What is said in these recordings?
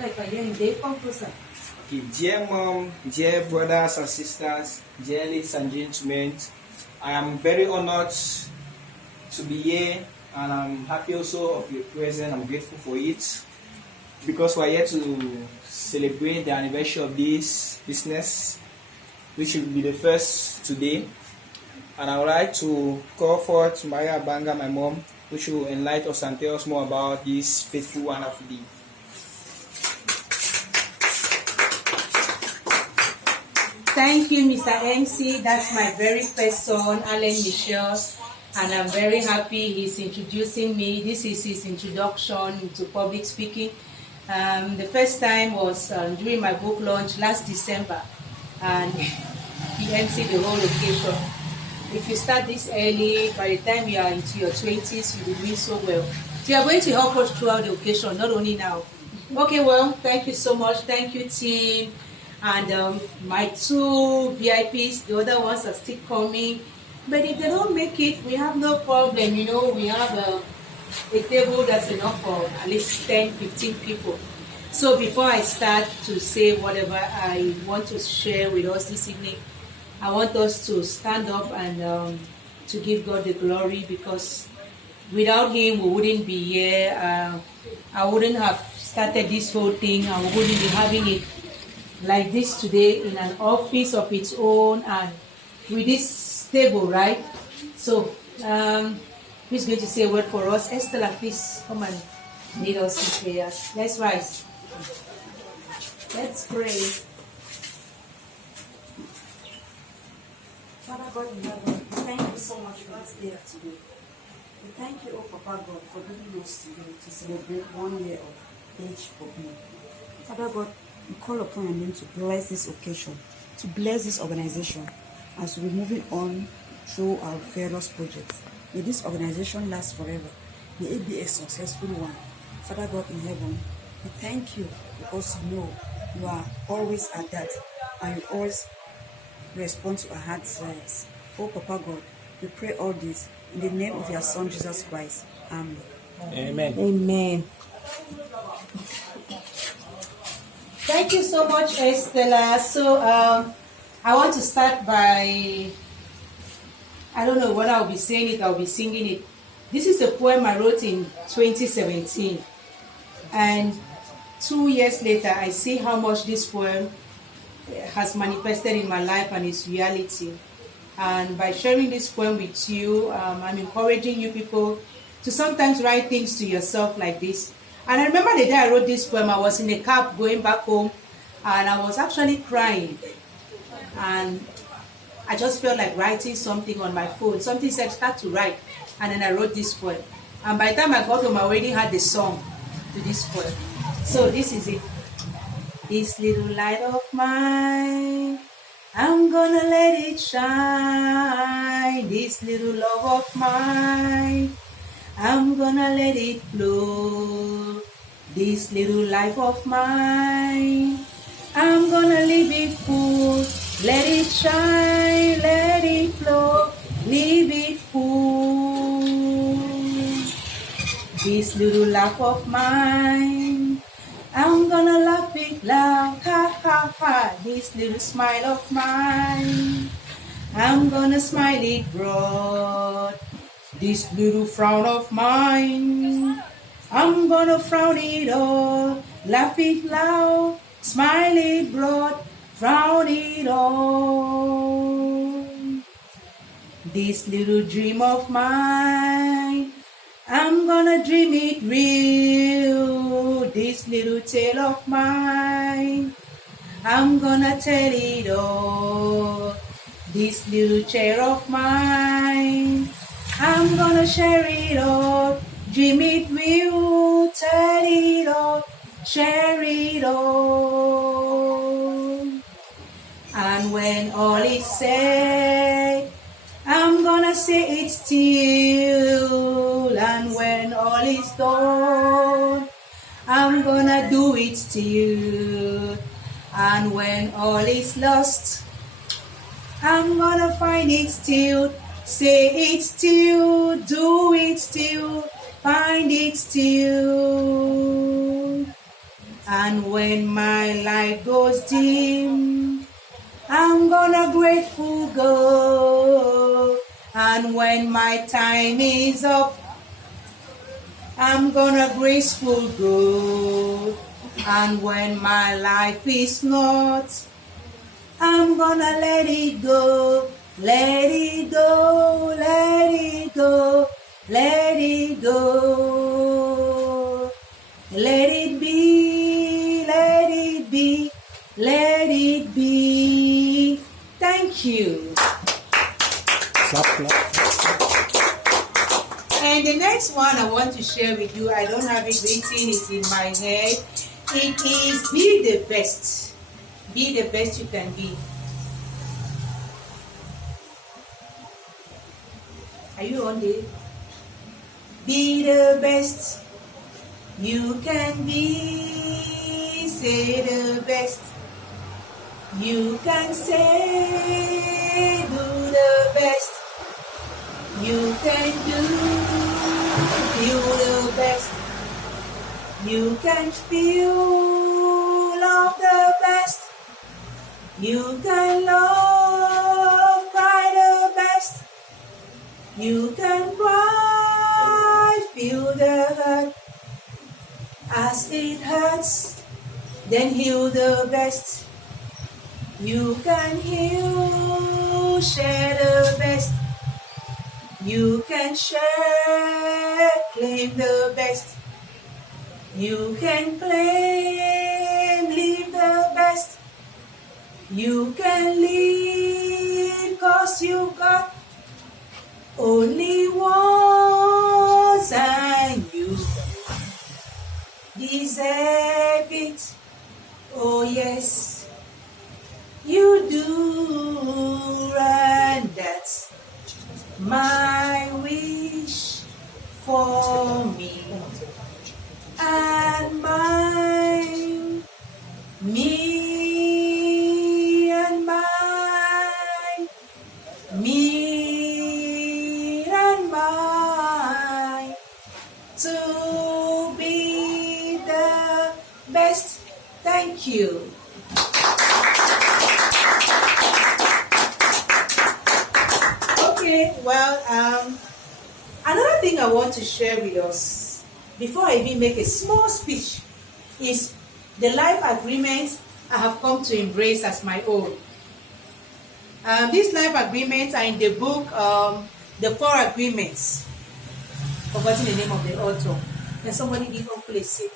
Okay, dear mom, dear brothers and sisters, dear ladies and gentlemen, I am very honored to be here, and I'm happy also of your presence. I'm grateful for it because we're here to celebrate the anniversary of this business, which will be the first today. And I would like to call forth Maria Banga, my mom, which will enlighten us and tell us more about this faithful, wonderful day. Thank you, Mr. MC. That's my very first son, Alan Michel, and I'm very happy he's introducing me. This is his introduction to public speaking. The first time was during my book launch last December, and he emceed the whole occasion. If you start this early, by the time you are into your 20s, you will do so well. So you are going to help us throughout the occasion, not only now. Okay, well, thank you so much. Thank you, team. And my two VIPs, the other ones are still coming. But if they don't make it, we have no problem. You know, we have a table that's enough for at least 10, 15 people. So before I start to say whatever I want to share with us this evening, I want us to stand up and to give God the glory, because without Him, we wouldn't be here. I wouldn't have started this whole thing. I wouldn't be having it like this today in an office of its own and with this table, right? So, who's going to say a word for us? Estella, please come and lead us in prayers. Let's rise. Let's pray. Father God in heaven, thank you so much for this day of today. We thank you, oh Papa God, for giving us today to celebrate 1 year of age for me. Father God, we call upon your name to bless this occasion, to bless this organization as we're moving on through our various projects. May this organization last forever. May it be a successful one. Father God in heaven, we thank you because you know you are always at that and you always respond to our heart desires. Oh Papa God, we pray all this in the name of your Son Jesus Christ. Amen. Amen. Amen. Thank you so much, Estella. So I want to start by, I don't know what I'll be saying it, I'll be singing it. This is a poem I wrote in 2017. And 2 years later, I see how much this poem has manifested in my life and its reality. And by sharing this poem with you, I'm encouraging you people to sometimes write things to yourself like this. And I remember the day I wrote this poem, I was in a cab going back home, and I was actually crying. And I just felt like writing something on my phone. Something said, start to write. And then I wrote this poem. And by the time I got home, I already had the song to this poem. So this is it. This little light of mine, I'm gonna let it shine. This little love of mine, I'm gonna let it flow. This little life of mine, I'm gonna live it full. Let it shine, let it flow, live it full. This little laugh of mine, I'm gonna laugh it loud, ha ha ha. This little smile of mine, I'm gonna smile it broad. This little frown of mine, I'm gonna frown it all. Laugh it loud, smile it broad, frown it all. This little dream of mine, I'm gonna dream it real. This little tale of mine, I'm gonna tell it all. This little chair of mine, I'm gonna share it all. Dream it real, tell it all, share it all. And when all is said, I'm gonna say it still. And when all is done, I'm gonna do it still. And when all is lost, I'm gonna find it still. Say it still, do it still, find it still. And when my light goes dim, I'm gonna grateful go. And when my time is up, I'm gonna graceful go. And when my life is not, I'm gonna let it go. Let it go, let it go, let it go. Let it be, let it be, let it be. Thank you. Clap, clap. And the next one I want to share with you, I don't have it written, it's in my head. It is be the best. Be the best you can be. Are you on there? Be the best you can be. Say the best you can say. Do the best you can do. Feel the best you can feel. Love the best you can love. By the best you can cry. Feel the hurt as it hurts, then heal the best you can heal. Share the best you can share. Claim the best you can claim. Live the best you can live, 'cause you got only once and you deserve it. Oh yes, you do, and that's my wish for me and mine, me and mine, me and mine, to be the best. Thank you. Okay, well, another thing I want to share with us before I even make a small speech is the life agreements I have come to embrace as my own. These life agreements are in the book, The 4 Agreements. Forgotten the name of the author. Can somebody give Uncle a seat?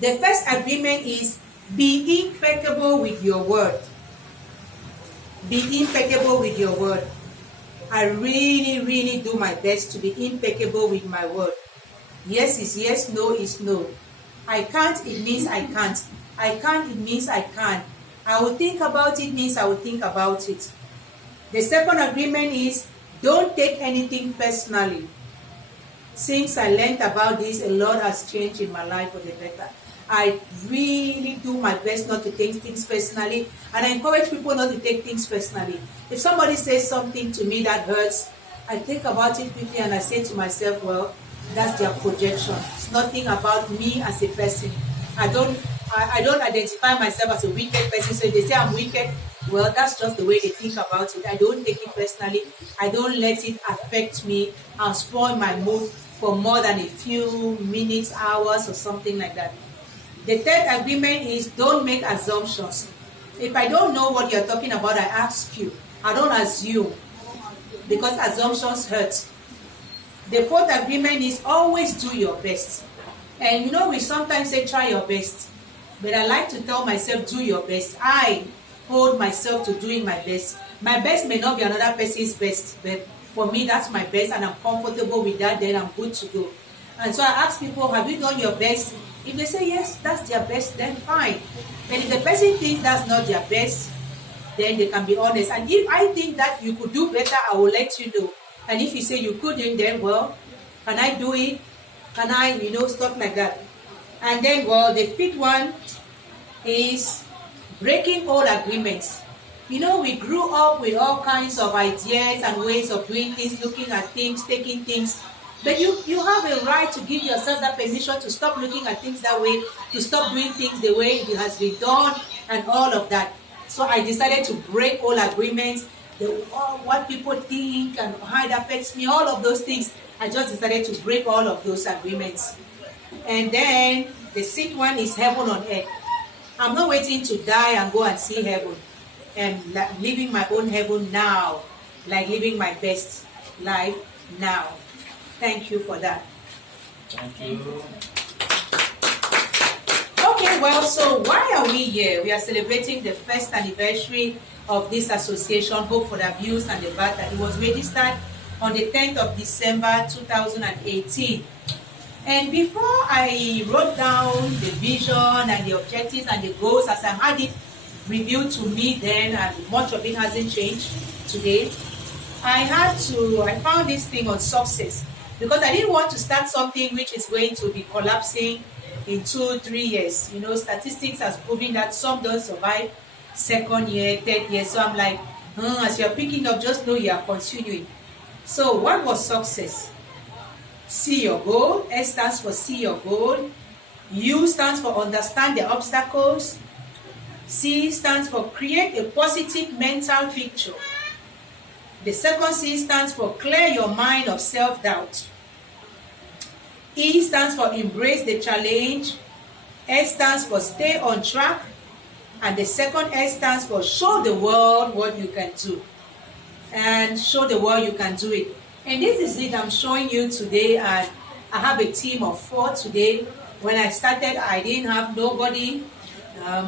The first agreement is be impeccable with your word. Be impeccable with your word. I really do my best to be impeccable with my word. Yes is yes, no is no. I can't, it means I can't. I can't, it means I can't. I will think about it means I will think about it. The second agreement is don't take anything personally. Since I learned about this, a lot has changed in my life for the better. I really do my best not to take things personally, and I encourage people not to take things personally. If somebody says something to me that hurts, I think about it quickly and I say to myself, well, that's their projection. It's nothing about me as a person. I don't identify myself as a wicked person, so if they say I'm wicked, well, that's just the way they think about it. I don't take it personally. I don't let it affect me and spoil my mood for more than a few minutes, hours, or something like that. The third agreement is don't make assumptions. If I don't know what you're talking about, I ask you. I don't assume, because assumptions hurt. The fourth agreement is always do your best. And you know, we sometimes say try your best, but I like to tell myself do your best. I hold myself to doing my best. My best may not be another person's best, but for me, that's my best, and I'm comfortable with that, then I'm good to go. And so I ask people, have you done your best? If they say yes, that's their best, then fine. And if the person thinks that's not their best, then they can be honest. And if I think that you could do better, I will let you know. And if you say you couldn't, then well, can I do it? Can I, stuff like that. And then, well, the fifth one is breaking all agreements. We grew up with all kinds of ideas and ways of doing things, looking at things, taking things. But you have a right to give yourself that permission to stop looking at things that way, to stop doing things the way it has been done, and all of that. So I decided to break all agreements, what people think and how it affects me, all of those things. I just decided to break all of those agreements. And then the sixth one is heaven on earth. I'm not waiting to die and go and see heaven. And living my own heaven now, like living my best life now. Thank you for that. Thank you. Okay, well, so why are we here? We are celebrating the first anniversary of this association, Hope for the Abused and the Battered. It was registered on the 10th of December 2018. And before I wrote down the vision and the objectives and the goals as I had it revealed to me then, and much of it hasn't changed today, I found this thing on success, because I didn't want to start something which is going to be collapsing in 2-3 years. You know, statistics has proven that some don't survive second year, third year. So I'm like, as you're picking up, just know you are continuing. So what was success? See your goal. S stands for see your goal. U stands for understand the obstacles. C stands for create a positive mental picture. The second C stands for clear your mind of self-doubt. E stands for embrace the challenge. S stands for stay on track. And the second S stands for show the world what you can do. And show the world you can do it. And this is it I'm showing you today. And I have a team of 4 today. When I started, I didn't have nobody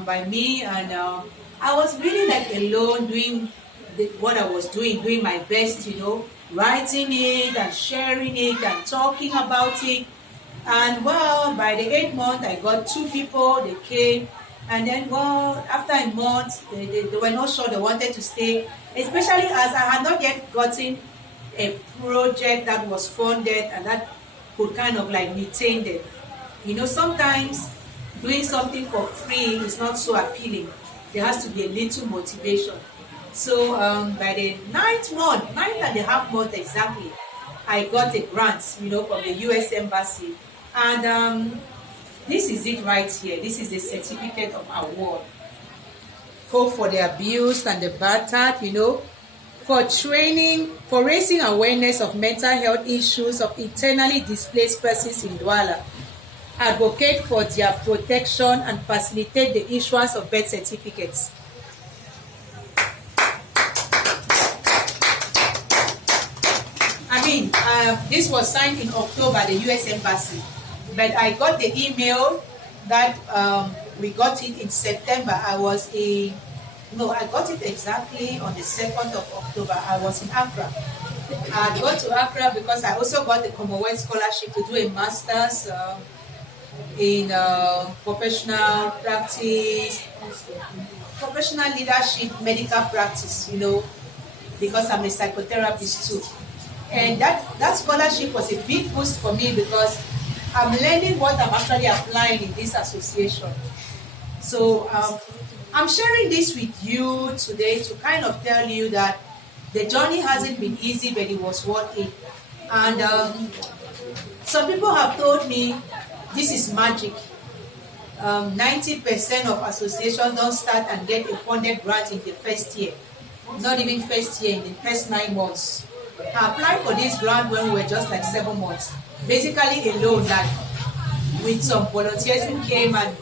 by me. And I was really like alone doing what I was doing my best, you know, writing it and sharing it and talking about it. And well, by the 8th month, I got 2 people, they came. And then, well, after a month, they were not sure they wanted to stay, especially as I had not yet gotten a project that was funded and that could kind of like maintain them. You know, sometimes doing something for free is not so appealing. There has to be a little motivation. So by the 9th month, 9.5 months exactly, I got a grant, you know, from the US Embassy. And this is it right here. This is a certificate of award. Hope for the Abused and the Battered, you know, for training, for raising awareness of mental health issues of internally displaced persons in Douala. Advocate for their protection and facilitate the issuance of birth certificates. I mean, this was signed in October, the US Embassy. But I got the email that we got it in September. I got it exactly on the 2nd of October. I was in Accra. I got to Accra because I also got the Commonwealth Scholarship to do a master's in professional practice, professional leadership, medical practice, you know, because I'm a psychotherapist too. And that scholarship was a big boost for me because I'm learning what I'm actually applying in this association. So I'm sharing this with you today to kind of tell you that the journey hasn't been easy, but it was worth it. And some people have told me this is magic. 90% of associations don't start and get a funded grant in the first year. Not even first year, in the first 9 months. I applied for this grant when we were just like 7 months. Basically alone, like with some volunteers who came and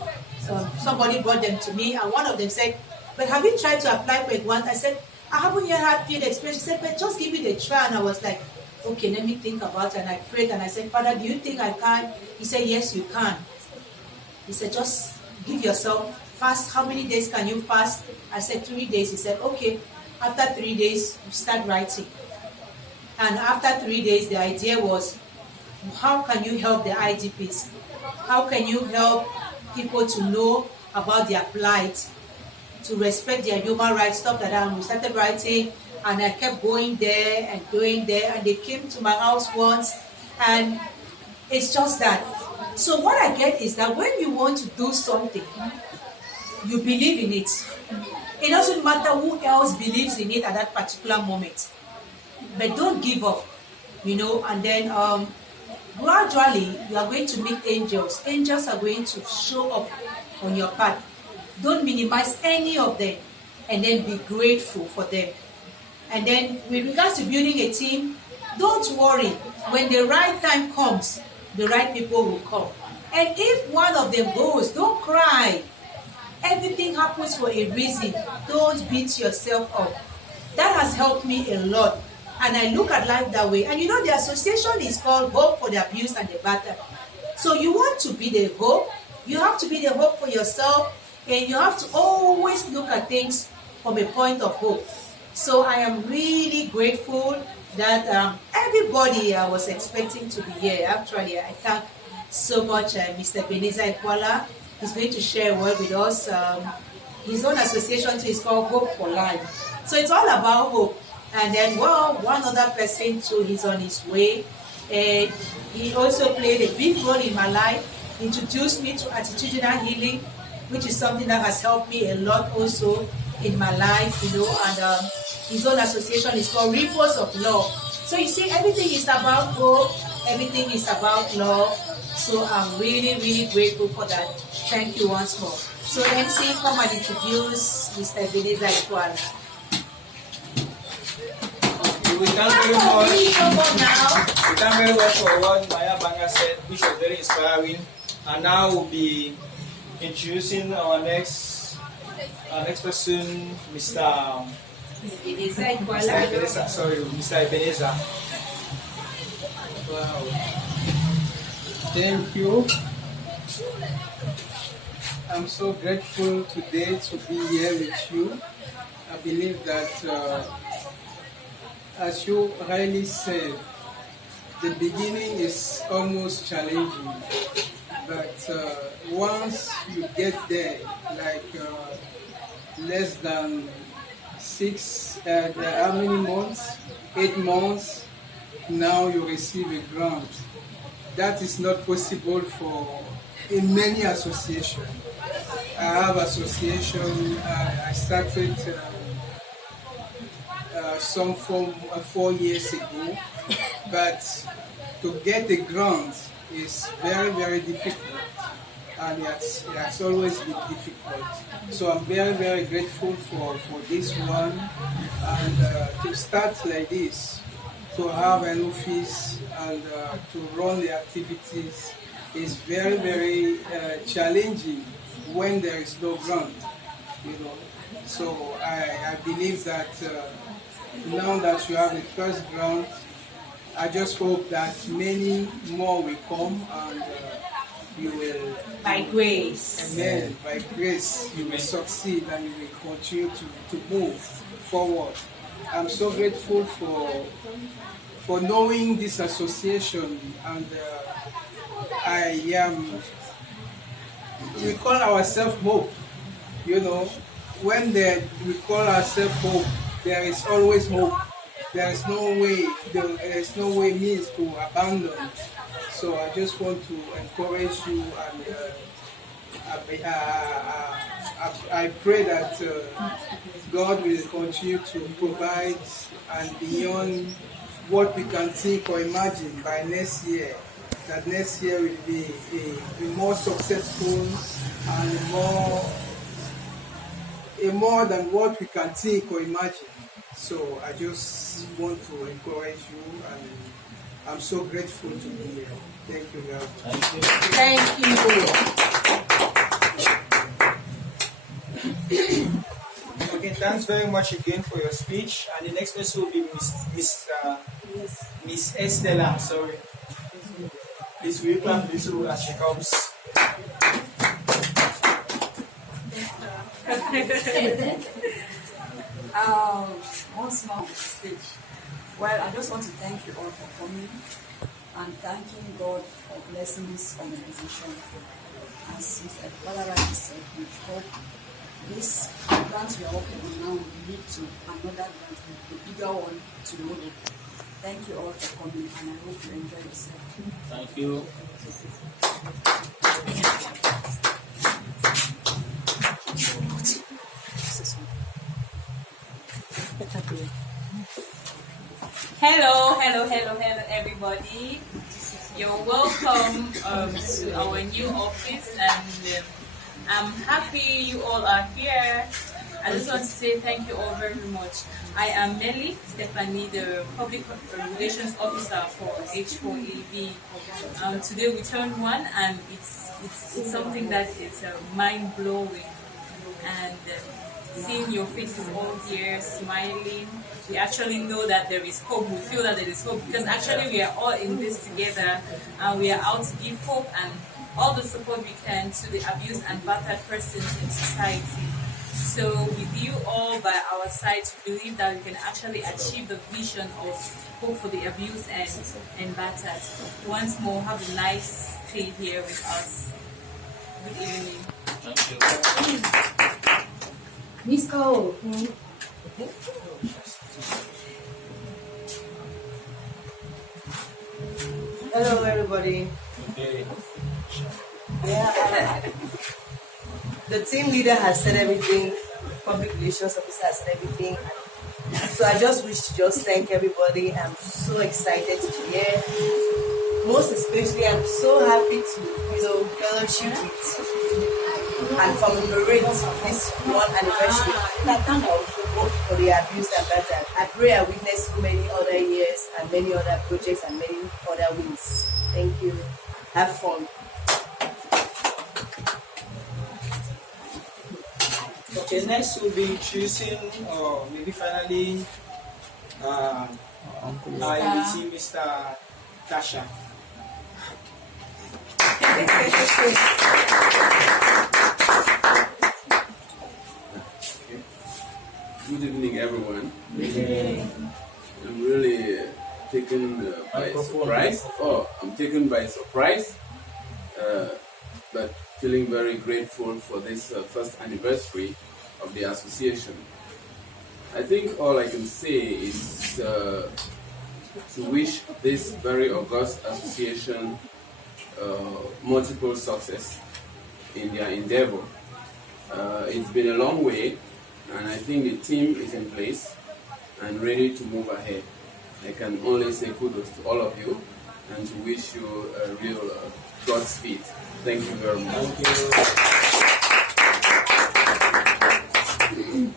somebody brought them to me, and one of them said, but have you tried to apply for a grant? I said, I haven't yet had field experience. She said, but just give it a try. And I was like, okay, let me think about it. And I prayed and I said, Father, do you think I can? He said, yes, you can. He said, just give yourself fast. How many days can you fast? I said, 3 days. He said, okay. After 3 days, you start writing. And after 3 days, the idea was, how can you help the IDPs? How can you help people to know about their plight, to respect their human rights, stuff like that? And we started writing, and I kept going there and going there, and they came to my house once, and it's just that. So what I get is that when you want to do something, you believe in it. It doesn't matter who else believes in it at that particular moment. But don't give up, you know. And then gradually you are going to meet angels. Angels are going to show up on your path. Don't minimize any of them, and then be grateful for them. And then with regards to building a team, don't worry. When the right time comes, the right people will come. And if one of them goes, don't cry. Everything happens for a reason. Don't beat yourself up. That has helped me a lot. And I look at life that way. And you know, the association is called Hope for the Abused and the Battered. So you want to be the hope. You have to be the hope for yourself. And you have to always look at things from a point of hope. So I am really grateful that everybody I was expecting to be here. Actually, I thank so much Mr. Ebenezer Ekwala. He's going to share a word with us. His own association too is called Hope for Life. So it's all about hope. And then, well, one other person too is on his way. And he also played a big role in my life. He introduced me to attitudinal healing, which is something that has helped me a lot also in my life, you know. And his own association is called Rivers of Love. So you see, everything is about hope. Everything is about love. So I'm really, really grateful for that. Thank you once more. So MC, come and introduce Mr. Ebenezer Ekwala. We thank very much. We thank very much for what Maya Banga said, which was very inspiring. And now we'll be introducing our next person, Mr. Ebenezer Ekwala. Mr. Ebenezer. Wow. Thank you. I'm so grateful today to be here with you. I believe that, as you rightly said, the beginning is almost challenging. But once you get there, like less than how many months? 8 months, now you receive a grant. That is not possible for in many associations. I have association. I started some 4 years ago, but to get a grant is very, very difficult, and it has always been difficult. So I'm very, very grateful for this one, and to start like this, to have an office and to run the activities is very, very challenging when there is no grant, you know. So I believe that now that you have the first grant, I just hope that many more will come, and you will, by grace. amen, by grace, you will succeed and you will continue to move forward. I'm so grateful for knowing this association, and we call ourselves Hope. You know, when we call ourselves Hope, there is always hope. There is no way means to abandon. So I just want to encourage you, and I pray that God will continue to provide, and beyond what we can think or imagine by next year, that next year will be more successful and more than what we can think or imagine. So I just want to encourage you, and I'm so grateful to be here. Thank you very much. Thank you. Okay, thanks very much again for your speech. And the next person will be Miss Estella. Sorry. Please welcome this as she comes. Once more on stage. Well, I just want to thank you all for coming and thanking God for blessing this organization. As Mr. Valerie said, we hope this grant we are working on now will lead to another grant, a bigger one tomorrow. Thank you all for coming, and I hope you enjoy yourself. Thank you. Hello, everybody. You're welcome to our new office, and I'm happy you all are here. I just want to say thank you all very much. I am Melly Stephanie, the Public Relations Officer for H4AB. Today we turned 1, and it's something that is mind-blowing. And seeing your faces all here smiling, we actually know that there is hope. We feel that there is hope because actually we are all in this together, and we are out to give hope and all the support we can to the abused and battered persons in society. So with you all by our side, we believe that we can actually achieve the vision of hope for the abused and battered. Once more, have a nice stay here with us. Good evening. Miss Cole. Hello, everybody. Okay. Yeah, the team leader has said everything. Public relations officer has said everything. So I just wish to just thank everybody. I'm so excited to be here. Most especially, I'm so happy to fellowship with and commemorate this 1 anniversary of work for the abused and battered. I pray I witness so many other years and many other projects and many other wins. Thank you. Have fun. Okay, next we'll be choosing, or maybe finally, our invitee, Mr. Tasha. Good evening, everyone. I'm really taken by surprise. I'm taken by surprise, but feeling very grateful for this first anniversary of the association. I think all I can say is to wish this very august association multiple success in their endeavor. It's been a long way, and I think the team is in place and ready to move ahead. I can only say kudos to all of you and to wish you a real Godspeed. Thank you very much. Thank you.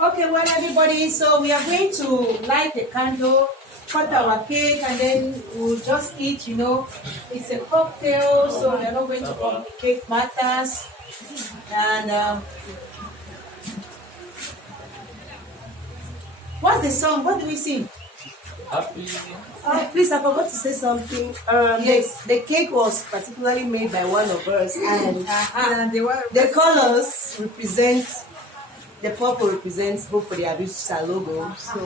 Okay, well, everybody, so we are going to light the candle, cut our cake, and then we'll just eat, It's a cocktail, so we're not going to complicate matters. And what's the song? What do we sing? Please, I forgot to say something. Yes. The cake was particularly made by one of us, and the colors represent, the purple represents Hope for the Abused logo. So